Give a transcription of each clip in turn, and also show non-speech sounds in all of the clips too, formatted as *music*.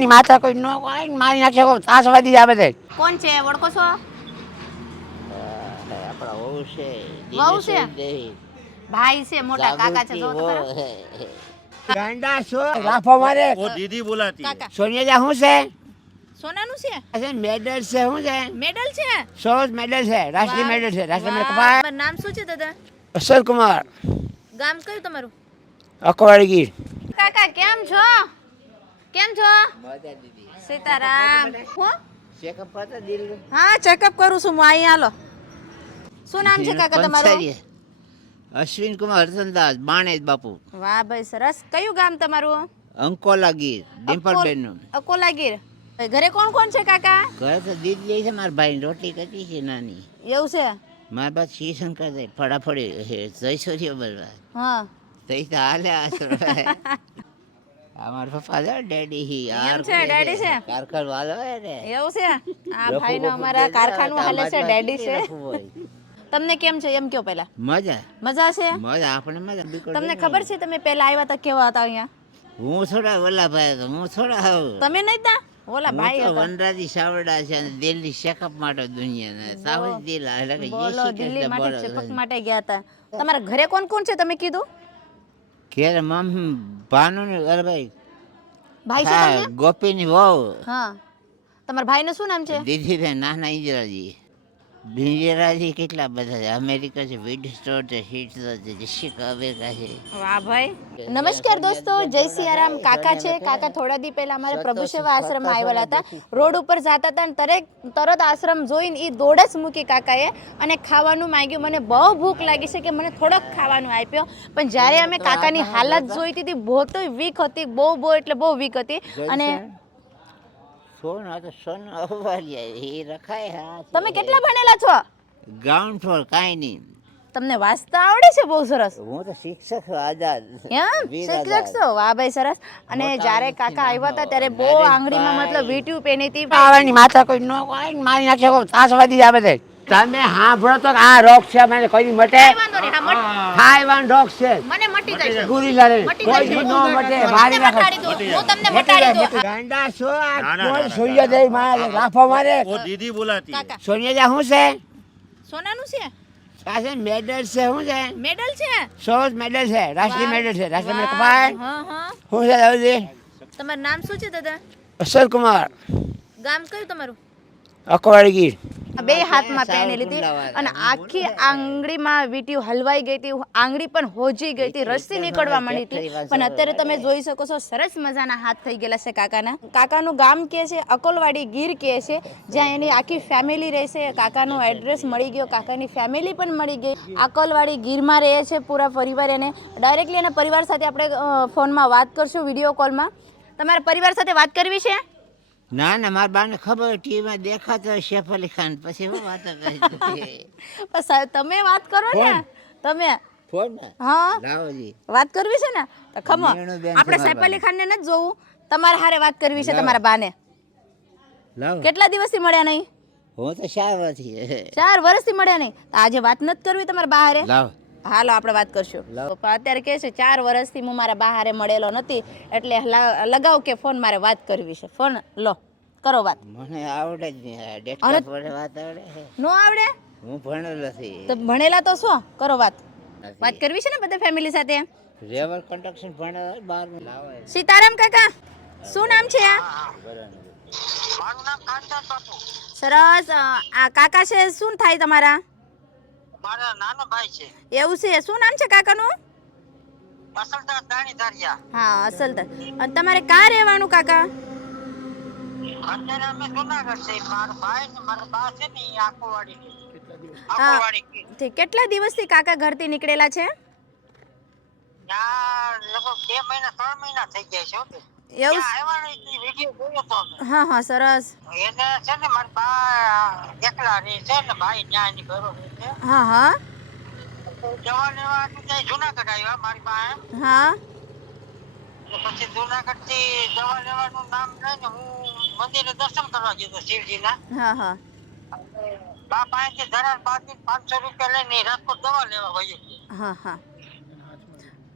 ની માતા કોઈ ન કોઈ મારી નાખે કોઈ ત્રાસવાદી જ આ બધે કોણ છે? ઓળખો છો? આપણા વહુ છે વહુ છે? ભાઈ છે મોટા કાકા છે જો તો ગાંડા છો? લાફો મારે. ઓ દીદી બોલાતી. સોનિયા હું છે? મેડલ છે શું છે? મેડલ છે? સોસ મેડલ છે રાષ્ટ્રીય મેડલ છે રાષ્ટ્રીય મેડલ. કપાય. નામ શું છે દાદા? કુમાર ગામ કયું તમારું? અકવાડી કાકા કેમ છો? કેમ છો? સીતારામ. હું? હા ચેકઅપ કરું છું હું. અહીં હાલો. શું નામ છે કાકા તમારું? અશ્વિન કુમાર હરસનદાસ બાણેજ બાપુ. વાહ ભાઈ સરસ. કયું ગામ તમારું? અંકોલા ગીર ડિમ્પલબેનનું અકોલા ગીર. ઘરે કોણ કોણ છે કાકા? ઘરે તો દીદ જઈ છે મારા ભાઈ રોટલી કટી છે નાની. એવું છે? મારા બાદ શ્રી શંકર ફળાફળી જયસોરીઓ બરવા હા. તઈ તો હાલે આશરો *laughs* અમાર પપ્પા છે ડેડી હી એમ છે, ડેડી છે? કારખાન વાલો હે ને. એવું છે? આ ભાઈનો અમારા કારખાનું હાલે છે ડેડી છે. તમને કેમ છે? એમ કયો પહેલા? મજા. મજા છે? મજા આપણે મજા. તમને ખબર છે તમે પહેલા આવ્યા હતા કેવા હતા અહીંયા? હું થોડા ઓલા ભાઈ હતો હું થોડા આવું તમે નહીં તા? ઓલા ભાઈ હતા. વનરાજી સાવડા છે અને દિલ્હી ચેકઅપ માટે દુનિયાને. સાવ જ દિલ એટલે કે દિલ્હી માટે ચેકઅપ માટે ગયા હતા તમારા ઘરે કોણ કોણ છે તમે કીધું? ઘેર મમ ભાનુ ને અરે ભાઈ ભાઈ છે? ગોપીની વહુ. હા. તમારા ભાઈનું શું નામ છે? દીદીબેન નાના ઇન્દિરાજી ઇન્દિરાજી કેટલા બધા છે? અમેરિકા છે વીડ સ્ટોર છે હીટ છે જશિકા અમેરિકા છે. વાહ ભાઈ. નમસ્કાર દોસ્તો જય સિયારામ. કાકા છે કાકા થોડા દી પહેલા અમારે પ્રભુ સેવા આશ્રમમાં આવેલા હતા. રોડ ઉપર જતા હતા અને તરત તરત આશ્રમ જોઈને એ દોડ જ મૂકી કાકાએ અને ખાવાનું માંગ્યું. મને બહુ ભૂખ લાગી છે કે મને થોડોક ખાવાનું આપ્યો. પણ જ્યારે અમે કાકાની હાલત જોઈતી હતી બહુ તો વીક હતી બહુ બહુ એટલે બહુ વીક હતી. અને સોન આ તો સોન અવારિયા એ રખાય હા તમે કેટલા ભણેલા છો? ગ્રાઉન્ડ ફ્લોર કાંઈ નહીં. તમને વાંચતા આવડે છે બહુ સરસ? હું તો શિક્ષક છું, આઝાદ. એમ? શિક્ષક છો? વાહ ભાઈ સરસ. અને જ્યારે કાકા આવ્યા હતા ત્યારે બહુ આંગળીમાં મતલબ વીટ્યું પહેરી હતી આવવાની માથા કોઈ ન કોઈ મારી નાખે ત્રાસવાદી આ બધે તમે હાંભળો તો આ રોગ છે મને કોઈ મટે? થાઈવાન રોગ છે. મને મટી જશે ગુરીલાલે કોઈ દી નો મટે ભારી રાખે. હું તમને મટાડી દઉં. ગાંડા છો આ? કોઈ સોયા દે મારે લાફો મારે. ઓ દીદી બોલાતી. સોનિયા જા હું છે? સોનાનું છે? પાસે મેડલ છે શું છે? મેડલ છે? સોજ મેડલ છે રાષ્ટ્રીય મેડલ છે રાષ્ટ્રીય મેડલ. કપાય શું છે દાદાજી? તમારું નામ શું છે દાદા? અશોક કુમાર ગામ કયું તમારું? અકવાડી ગીર. બે હાથમાં પહેરી લીધી અને આખી આંગળીમાં વીંટી હલવાઈ ગઈ હતી આંગળી પણ હોજી ગઈ હતી રસી નીકળવા માંડી હતી. પણ અત્યારે તમે જોઈ શકો છો સરસ મજાના હાથ થઈ ગયેલા છે કાકાના. કાકાનું ગામ કે છે અકોલવાડી ગીર કે છે જ્યાં એની આખી ફેમિલી રહેશે કાકાનું એડ્રેસ મળી ગયો કાકાની ફેમિલી પણ મળી ગઈ. અકોલવાડી ગીરમાં રહે છે પૂરા પરિવાર એને. ડાયરેક્ટલી એના પરિવાર સાથે આપણે ફોનમાં વાત કરશું વીડિયો કોલમાં તમારા પરિવાર સાથે વાત કરવી છે? ના ના મારા બાને ખબર ટીવીમાં દેખાતો હોય અલી ખાન પછી હું વાત કરી *laughs* તમે વાત કરો ને. તમે. ફોન હા. લાવો વાત કરવી છે ને? તો ખમો. આપણે સૈફ અલી ખાનને નથી જોવું. તમારે હારે વાત કરવી છે તમારા બાને. કેટલા કેટલા દિવસથી મળ્યા નહીં? હું તો ચાર વર્ષથી. ચાર વર્ષથી મળ્યા નહીં. તો આજે વાત નથી કરવી તમારા બા હારે? લાવો. હાલો આપણે વાત કરશું. પપ્પા અત્યારે કે છે ચાર વર્ષથી હું મારા બહારે મળેલો નથી એટલે લગાવ કે ફોન મારે વાત કરવી છે. ફોન લો કરો વાત. મને આવડે જ નહીં વાત આવડે નો આવડે? હું ભણેલો નથી. તો ભણેલા તો શું? કરો વાત. વાત કરવી છે ને બધા ફેમિલી સાથે? રેવર કન્સ્ટ્રક્શન ભણેલો બાર લાવો. સીતારામ કાકા શું નામ છે આ? સરસ આ કાકા છે શું થાય તમારા? મારા નાનો ભાઈ છે. એવું છે? શું નામ છે કાકાનું? અસલદાર દાણીધારિયા હા અસલ ત- અને તમારે ક્યાં રહેવાનું કાકા? અત્યારે અમે જુનાગઢ છે. મારો ભાઈ ને મારા બા છે ને કે ઠીક. કેટલા દિવસથી કાકા ઘરથી નીકળેલા છે? લગભગ બે મહિના ત્રણ મહિના થઈ ગયા છે. એવું હા હા સરસ. એને છે ને મારા બા એકલા રહે છે ને ભાઈ ત્યાં એની ઘરો રહે છે. હા હા. જવા લેવા હાટુ ત્યાં જુનાગઢ આવ્યા મારી પાસે હા. પછી જુનાગઢથી દવા લેવાનું નામ લઈને હું મંદિરે દર્શન કરવા ગયો શિવજીના. હા હા. બા પાસેથી ધરાર બાંધી પાંચસો રૂપિયા લઈને રાજકોટ દવા લેવા ગયો. હા હા.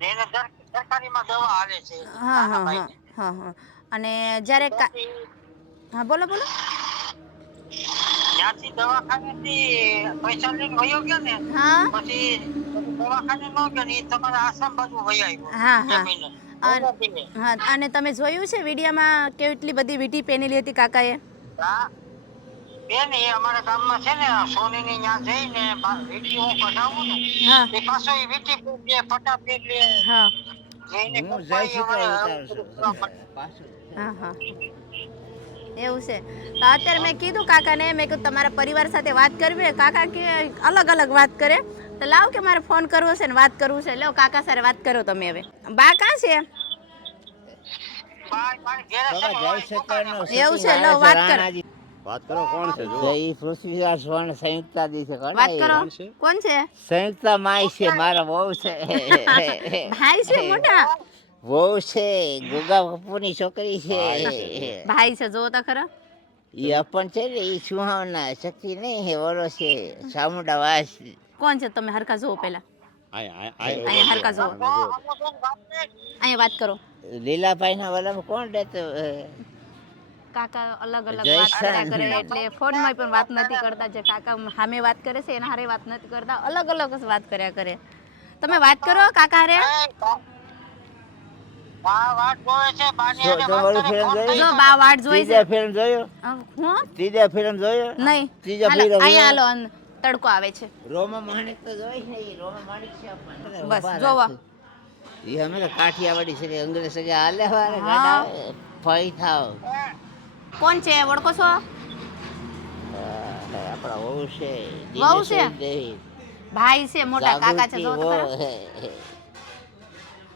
એને સરકારીમાં દવા હાલે છે. હા હા હા હા હા. અને જ્યારે હા બોલો બોલો. ત્યાંથી દવાખાનેથી પૈસા લઈને વયો ગયો ને હા. પછી દવાખાને ન ગયો ને તમારા આશ્રમ બાજુ વહી આવ્યો હા, હા. મહિને. અન- મોરાટીને. હા અને તમે જોયું છે વિડીયોમાં કેટલી બધી વીટી પહેરેલી હતી કાકાએ? હા. બેન એ અમારા ગામમાં છે ને સોનીની ત્યાં જઈને વીડિયો કઢાવું ને એ પાછો એ વીટી પહેરી લે, ફટા પહેરી લે. જઈને હું પપ્પાએ જઈશ તો અમારે ઉતારશું. આવું બધું કરવા માંડ્યા. પાછું. હા હા એવું છે તો અત્યારે મેં કીધું કાકાને મેં કીધું તમારા પરિવાર સાથે વાત કરવી હોય કાકા કે અલગ અલગ વાત કરે તો લાવ કે મારે ફોન કરવો છે ને વાત કરવું છે લો કાકા સાથે વાત કરો તમે હવે બા કાં છે એવું છે, લો, વાત કર. વાત કરો કોણ છે જો એ પૃથ્વીરાજ સ્વર્ણ સંયુક્તા દી છે કોણ વાત કરો. કોણ છે? સંયુક્તા માય છે મારા બહુ છે. *laughs* ભાઈ છે મોટા? બહુ છે ગુગા કપૂરની છોકરી છે. ભાઈ છે જો તો ખરો. એ અપન છે ને એ સુહાવના શક્તિ નહીં હે ઓલો છે ચામુંડા વાસ. કોણ છે તમે હરખા જુઓ પેલા અહીંયા હરખા વાત અહીંયા વાત કરો. લીલાભાઈ ના વાલામાં કોણ રહેતો કાકા અલગ અલગ વાત કર્યા કરે એટલે ફોનમાં પણ વાત નથી કરતા. જે કાકા સામે વાત કરે છે એના હારે વાત નથી કરતા. અલગ અલગ જ વાત કર્યા કરે. તમે વાત કરો કાકા હારે. ફોન નહીં. તડકો આવે છે. રોમા માણિક તો જોઈ ને રોમા માણિક છે બસ, જોવા. રાખે. અમે કાઠિયાવાડી છે અંગ્રેજ સગે હાલે વારે ગાડા ફઈ થાવ. કોણ છે? ઓળખો છો? આપણા વહુ છે વહુ છે? ભાઈ છે મોટા કાકા છે જો.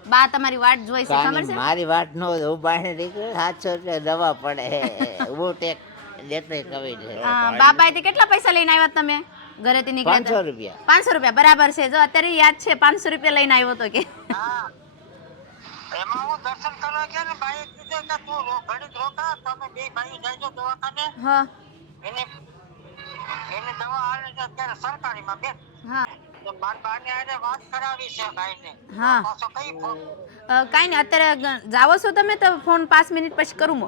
બા તમારી વાટ જોઈ છે ખબર છે? મારી વાટ નો હું બાણે નીકળ્યો સાતસો રૂપિયા દવા પડે? હું ટેક દેતો કવિ છે અ, બાપાએથી કેટલા પૈસા લઈને આવ્યા તમે? ઘરેથી નીકળ્યા પાંચસો હતા? રૂપિયા. પાંચસો રૂપિયા બરાબર છે. જો અત્યારે યાદ છે પાંચસો રૂપિયા લઈને આવ્યો તો કે. હા. એમાં હું દર્શન કરવા ગયો ને કીધું કે તું ઘડીક રોકા તમે બે ભાઈઓ જાય દવાખાને. હા. એને એને દવા આવે છે અત્યારે સરકારીમાં બેન. હા. કઈ અ, અત્યારે જાવો છો તમે તો ફોન પાંચ મિનિટ પછી કરું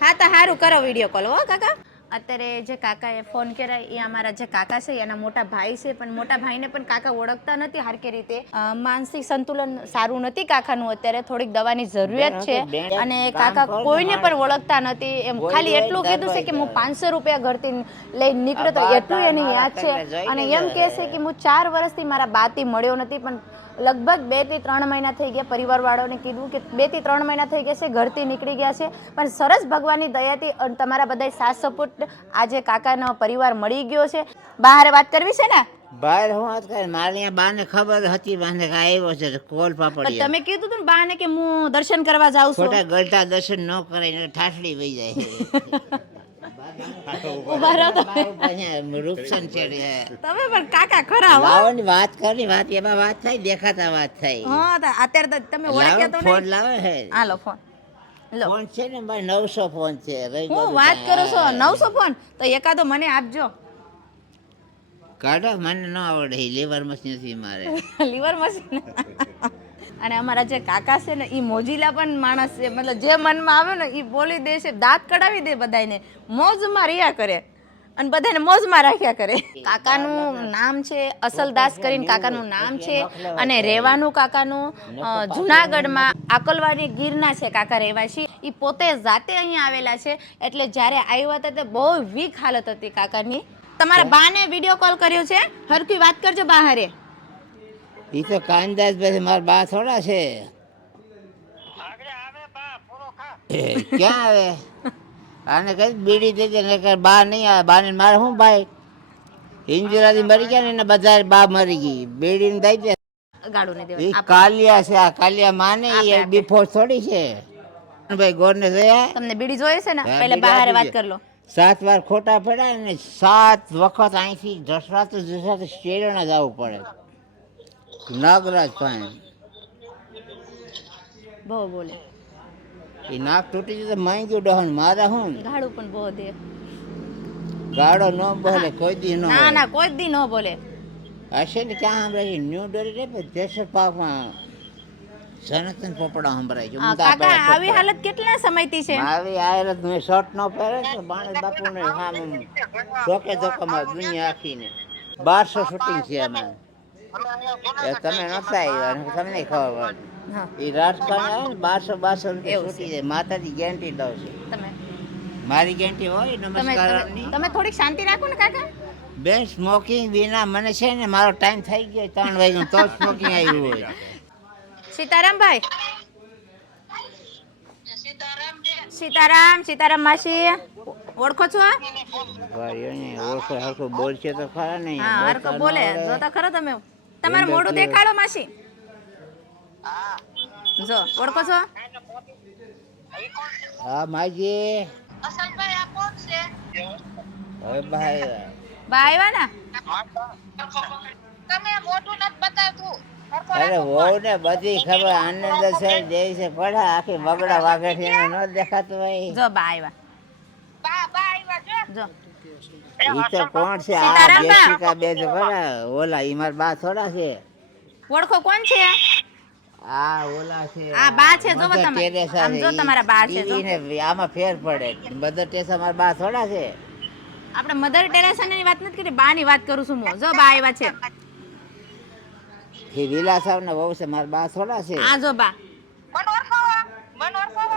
હા. તો સારું કરો વીડિયો કોલ હો કાકા. અત્યારે જે કાકાએ ફોન કર્યા એ અમારા જે કાકા છે એના મોટા ભાઈ છે પણ મોટા ભાઈને પણ કાકા ઓળખતા નથી હારકી રીતે. માનસિક સંતુલન સારું નથી કાકાનું અત્યારે થોડીક દવાની જરૂરિયાત છે અને કાકા કોઈને પણ ઓળખતા નથી. એમ ખાલી એટલું કીધું છે કે હું પાંચસો રૂપિયા ઘરથી લઈ નીકળ્યો તો એટલું એની યાદ છે. અને એમ કહે છે કે હું ચાર વર્ષથી મારા બાથી મળ્યો નથી પણ લગભગ બેથી ત્રણ મહિના થઈ ગયા પરિવારવાળાને કીધું કે બેથી ત્રણ મહિના થઈ ગયા છે ઘરથી નીકળી ગયા છે. પણ સરસ ભગવાનની દયાથી તમારા બધા સાથ સપોર્ટ આજે કાકાનો પરિવાર મળી ગયો છે. બહાર વાત કરવી છે ને? બહાર હું વાત કરે? મારે અહીંયા બાને ખબર હતી બાને કે આવ્યો છે કોલ પાપડી તમે કીધું ને બાને કે હું દર્શન કરવા જાઉં છું. ખોટા ગળતા દર્શન ન કરે ને ઠાસડી વહી જાય *laughs* ઊભા રહો તો. રૂપસન છે તમે પણ કાકા ખરા હો. વાત કરી વાત એમાં વાત થાય દેખાતા વાત થાય. હા અત્યારે તમે ઓળખ્યા તો ફોન લાવે હે. Hello phone. ફોન છે ને ભાઈ નવસો ફોન છે. હું વાત કરું છું? નવસો ફોન? તો એકાદો મને આપજો. કાઢો મને ન આવડે. લીવર મશીન નથી મારે. *laughs* Liver machine? *laughs* અને અમારા જે કાકા છે ને એ મોજીલા પણ માણસ છે. મતલબ જે મનમાં આવે ને એ બોલી દે છે દાંત કઢાવી દે બધાને મોજમાં રહ્યા કરે. અને બધાને મોજમાં રાખ્યા કરે. *laughs* કાકાનું નામ છે અસલદાસ કરીને કાકાનું નામ છે અને રહેવાનું કાકાનું જુનાગઢમાં આકલવાડી ગીરના છે કાકા રહેવાસી. એ પોતે જાતે અહીંયા આવેલા છે એટલે જ્યારે આવ્યા હતા તે બહુ વીક હાલત હતી કાકાની. તમારા બાને વીડિયો કોલ કર્યો છે? હરખી વાત કરજો બહારે. એ તો કાનદાસ ભાઈ મારા બા થોડા છે. ક્યાં આવે? આને કઈ બીડી દે દે નકર બા નહીં આવે. બાને મારે શું ભાઈ? ઇન્દિરાજી મરી ગયા ને એને બધા બા મરી ગઈ. બીડી ને દઈ દે. એ કાલિયા છે આ કાલિયા માને એ બિફોર થોડી છે. ભાઈ ગોરને જોયા તમને બીડી જોઈએ છે ને? પહેલા બહાર વાત. કરી લો. સાત વાર ખોટા પડ્યા ને સાત વખત અહીંથી જસરાત જસરાત સ્ટેડિયમ જવું પડે. નાગરાજ પાસે બહુ બોલે. એ નાક તૂટી જાય તો માંગ્યું ડહન મારા હું ગાળું પણ બહુ દે. ગાડો ન બોલે કોઈ દી ન ના ના કોઈ દી ન બોલે. હશે ને ક્યાં સાંભળે ન્યુ ડોરી રે જેસર પાકમાં સનાતન પોપડા સંભળાય છે. કાકા આવી હાલત કેટલા સમયથી છે? આવી આયરત મેં શર્ટ નો પહેરે તો બાણે બાપુને સામ ધોકે ધોકામાં દુનિયા આખીને. બારસો શૂટિંગ છે અમારે તમે નતા આવ્યા તમને ખબર પડે. એ રાજકારણ આવે ને બારસો બારસો રૂપિયા છૂટી જાય. માતાજી ગેરંટી દઉં છે. તમે? મારી ગેરંટી હોય નમસ્કારની. તમે- થોડીક શાંતિ રાખો ને કાકા. બેન સ્મોકિંગ વિના મને છે ને મારો ટાઈમ થઈ ગયો ત્રણ વાગ્યો તો સ્મોકિંગ આવ્યું હોય. સીતારામભાઈ. સીતારામ સીતારામ સીતારામ માસી. ઓળખો છો ઓળખો બોલ છે તો ખરા નહીં હા હરકો બોલે. જો તો ખરો તમે. તમારું મોઢું દેખાડો માસી. જો ઓળખો છો? હા માજી. અસલભાઈ આ કોણ છે? હવે ભાઈ. બા આવ્યા ને? તમે મોટું નથી બતાવતું. અરે વહુ ને બધી ખબર આનંદ છે જે છે પડા આખી બગડા વાગે છે એને ન દેખાતું હોય. જો બા આવ્યા બા બા આવ્યા જો. જો. ઈ તો કોણ છે? આ જેસિકા બે. ખરા? ઓલા ઈ માર બા થોડા છે. ઓળખો કોણ છે? આ ઓલા છે આ બા છે, જોવો તમે. આમ જો તમારા બા છે, જો. આમાં ફેર પડે. મધર ટેરેસા મારા બા થોડા છે. આપણે મધર ટેરેસાની વાત નથી કરી બા ની વાત કરું છું હું. જો બા આવ્યા છે. વિલાસાવ ને વહુ છે મારા બા થોડા છે. આ જો બા.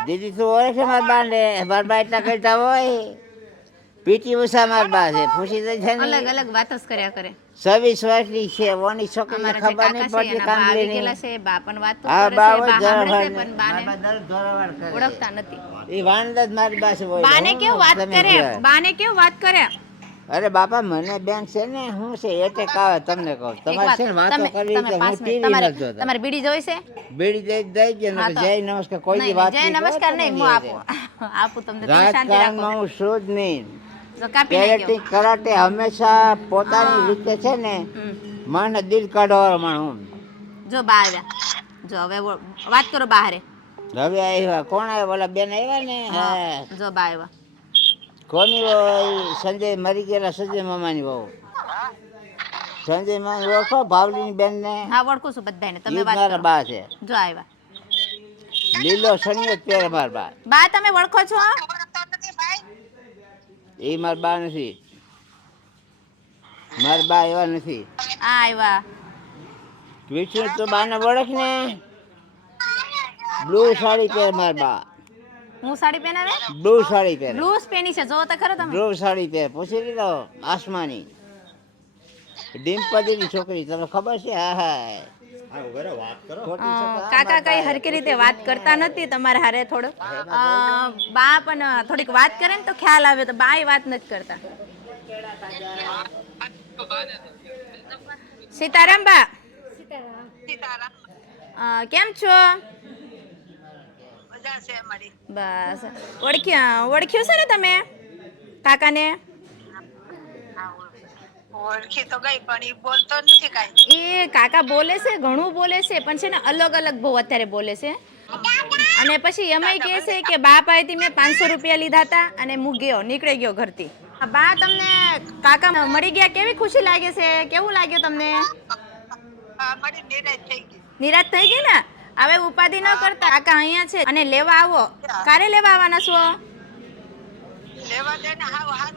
દીદી શું ઓળખે મારા બા ને મારા બા એટલા કરતા હોય. પીટી ઉષા માર બા છે દે છે અલગ ને. અલગ વાતો કર્યા કરે. છવ્વીસ વર્ષની છે ઓની છોકરીને ખબર નહીં પડતી કામ લઈ ગયેલા છે બા પણ વાત તો કરે છે બા સાંભળે છે પણ બાને. ઓળખતા નથી. એ વાંદા જ મારી પાસે હોય બાને કેવું વાત કરે? બાને કેવું વાત કરે? અરે બાપા મને બેન છે ને હું છે એટેક કાવે તમને કહું. તમારે છે ને વાતો કરવી તમે તો હું ટીવી તમારે નથી જોતો. તમારે બીડી જોઈ છે? બીડી દઈ દઈ કે ને જય નમસ્કાર કોઈ વાત જય નમસ્કાર નહીં હું આપું. *laughs* આપું તમને તમે શાંતિ રાખો. હું શું જ નહીં. કરાટે હંમેશા પોતાની રીતે છે ને મન દિલ કાઢવા માણું જો બહાર આવ્યા જો હવે વાત કરો બહાર. હવે આવ્યા કોણ આવ્યા ઓલા બેન આવ્યા ને? હા. જો બા આવ્યા કોની સંજય મરી ગયેલા સંજય મામાની બહુ સંજય મામા ઓળખો? ભાવલીની બેન ને હા ઓળખું છું બધાને તમે વાત કરો. બા છે. જો આવ્યા લીલો જ પહેરે મારા બા. બા તમે ઓળખો છો? ભાઈ એ માર બા નથી. માર બા એવા નથી. આ આવ્યા વિષ્ણુ તો બાને ઓળખ ને. બ્લુ સાડી પહેર માર બા. હું સાડી પહેરાવે? બ્લુ સાડી પહેર. બ્લુ પહેરી છે. જો તો ખરો તમે. બ્લુ સાડી પહેર. પૂછી લીધો આસમાની. ડિમ્પલીની છોકરી તમને ખબર છે? હા હા. કાકા કઈ હરકી રીતે વાત કરતા નથી તમારા હારે થોડો? બા પણ થોડીક વાત કરે ને તો ખ્યાલ આવે તો બા એ વાત નથી કરતા. સીતારામ બા. સીતારામ કેમ છો? બસ. ઓળખ્યા ઓળખ્યું છે ને તમે કાકાને? ઓળખ- ઓળખી તો ગઈ પણ ઈ બોલતો નથી કાંઈ. એ કાકા બોલે છે ઘણું બોલે છે પણ છે ને અલગ અલગ બહુ અત્યારે બોલે છે. અને પછી એમાં કહે છે કે બા પાસેથી મેં પાંચસો રૂપિયા લીધા હતા અને હું ગયો નીકળી ગયો ઘરથી. બા તમને કાકા મળી ગયા કેવી ખુશી લાગે છે? કેવું લાગ્યું તમને? નિરાશ થઈ ગઈ. ને? હવે ઉપાધિ ન કરતા. કાકા અહીંયા છે અને લેવા આવો. ક્યારે લેવા આવવાના છો? લેવા દે ને હાવ હારું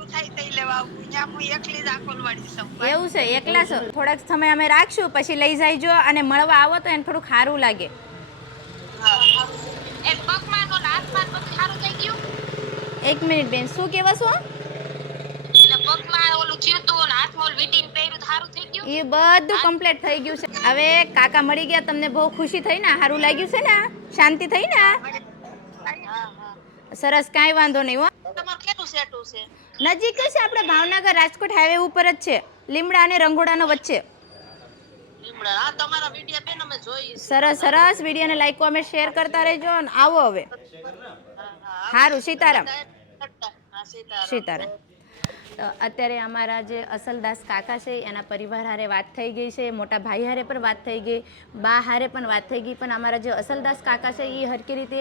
એવું છે એકલા છો? થોડાક સમય અમે રાખશું પછી લઈ જાયજો અને મળવા આવો તો એને થોડું સારું લાગે. એક મિનિટ બેન શું કહેવા છો? એ બધું કમ્પ્લીટ થઈ ગયું છે. હવે કાકા મળી ગયા તમને બહુ ખુશી થઈ ને? સારું લાગ્યું છે ને? શાંતિ થઈ ને? સરસ કાંઈ વાંધો નહીં હો. સેટું છે. નજીક જ છે આપણે ભાવનગર રાજકોટ હાઈવે ઉપર જ છે. લીમડા અને રંગોડાનો વચ્ચે. લીમડા. હા તમારા વીડિયો બેન અમે જોઈ સરસ સરસ વિડીયોને લાઈક કોમેન્ટ શેર કરતા રહેજો અને આવો હવે. સારું સીતારામ. સીતારામ. અત્યારે અમારા જે અસલદાસ કાકા છે, એના પરિવાર હારે વાત થઈ ગઈ છે, મોટા ભાઈ હારે પણ વાત થઈ ગઈ, બા હારે પણ વાત થઈ ગઈ, પણ અમારા જે અસલદાસ કાકા છે એ હરકી રીતે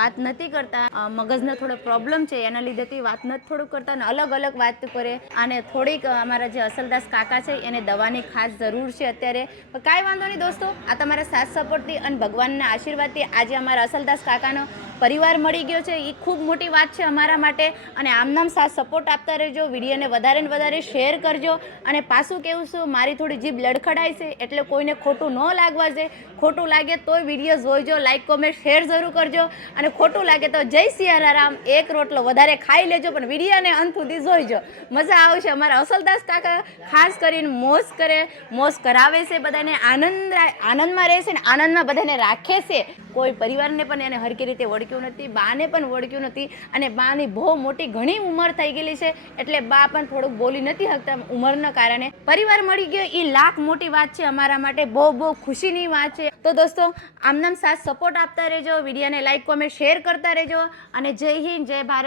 વાત નથી કરતા. મગજનો થોડો પ્રોબ્લેમ છે, એના લીધે તે વાત નથી થોડુંક કરતા અને અલગ અલગ વાત કરે. અને થોડીક અમારા જે અસલદાસ કાકા છે, એને દવાની ખાસ જરૂર છે અત્યારે. કાંઈ વાંધો નહીં દોસ્તો, આ તમારા સાથ સપોર્ટથી અને ભગવાનના આશીર્વાદથી આજે અમારા અસલદાસ કાકાનો પરિવાર મળી ગયો છે, એ ખૂબ મોટી વાત છે અમારા માટે. અને આમનામ સાથ સપોર્ટ આપતા રહેજો, વિડીયોને વધારે ને વધારે શેર કરજો. અને પાછું કેવું છું, મારી થોડી જીભ લડખડાય છે, એટલે કોઈને ખોટું ન લાગવા છે ખોટું લાગે તોય વીડિયો જોઈજો લાઈક કોમેન્ટ શેર જરૂર કરજો. અને ખોટું લાગે તો જય સિયારામ એક રોટલો વધારે ખાઈ લેજો, પણ વિડીયોને અંત સુધી જોઈજો. મજા આવશે, અમારા અસલદાસ કાકા ખાસ કરીને મોજ કરે, મોજ કરાવે છે, બધાને આનંદ, આનંદમાં રહે છે ને આનંદમાં બધાને રાખે છે. કોઈ પરિવારને પણ એને હરકી રીતે ઓળખ્યું નથી, બાને પણ ઓળખ્યું નથી અને બાની બહુ મોટી ઘણી ઉંમર થઈ ગયેલી છે. એટલે બા પણ થોડુંક બોલી નથી શકતા ઉંમરના કારણે. પરિવાર મળી ગયો એ લાખ મોટી વાત છે અમારા માટે, બહુ બહુ ખુશીની વાત છે. તો દોસ્તો, આમનામ સાથ સપોર્ટ આપતા રહેજો, વિડીયોને લાઈક કોમેન્ટ શેર કરતા રહેજો અને જય હિન્દ, જય ભારત.